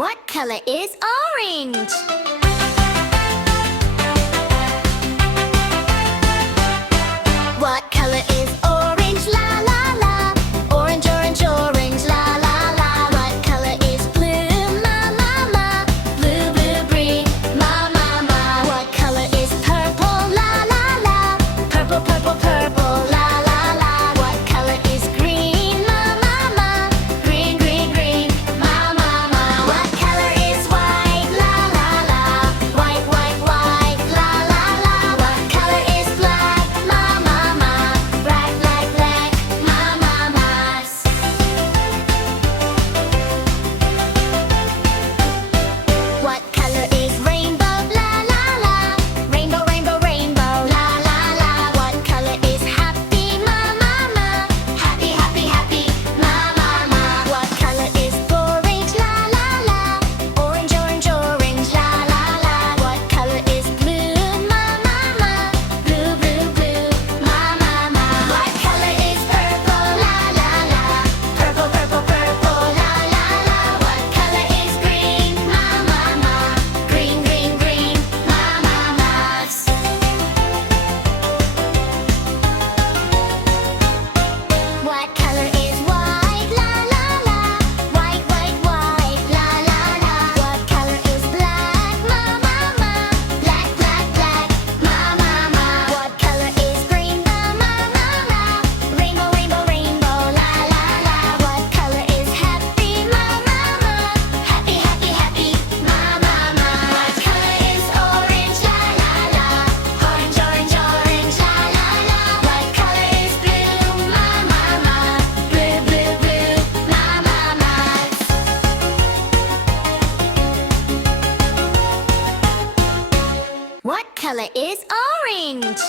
What color is orange? What color is orange? La la la. Orange, orange, orange. La la la. What color is blue? Ma ma ma. Blue, blue, green. Ma ma ma. What color is purple? La la la. Purple, purple, purple. La la la. What color is green? Ma ma ma. Green, green, green. Ma ma ma. What color is white? La la la. White, white, white. La la la. What color is black? Ma ma ma. Black, black, black. Ma ma mas. What color is rainbow? La la la. Rainbow, rainbow, rainbow. La la la. What color is happy? Ma ma ma. Happy, happy, happy. Ma ma ma. What color is orange? La la la. Orange, orange, orange. La la la. What color is blue? Ma ma ma. Blue, blue, blue. Ma ma ma. What color is purple? La la la. Purple, purple, purple. La la la. What color is green? Ma ma ma. Green, green, green. Ma ma mas. What color is white? La la la. White, white, white. La la la. What color is black? Ma ma ma. Black, black, black. Ma ma ma. What color is green? Ma ma ma ma. Rainbow, rainbow, rainbow. La la la. What color is happy? Ma ma ma. Happy, happy, happy. Ma ma ma. What color is orange? La la la. Orange, orange, orange. La la la. What color is blue? Ma ma ma. Blue, blue, blue. Ma ma mas. What color is orange?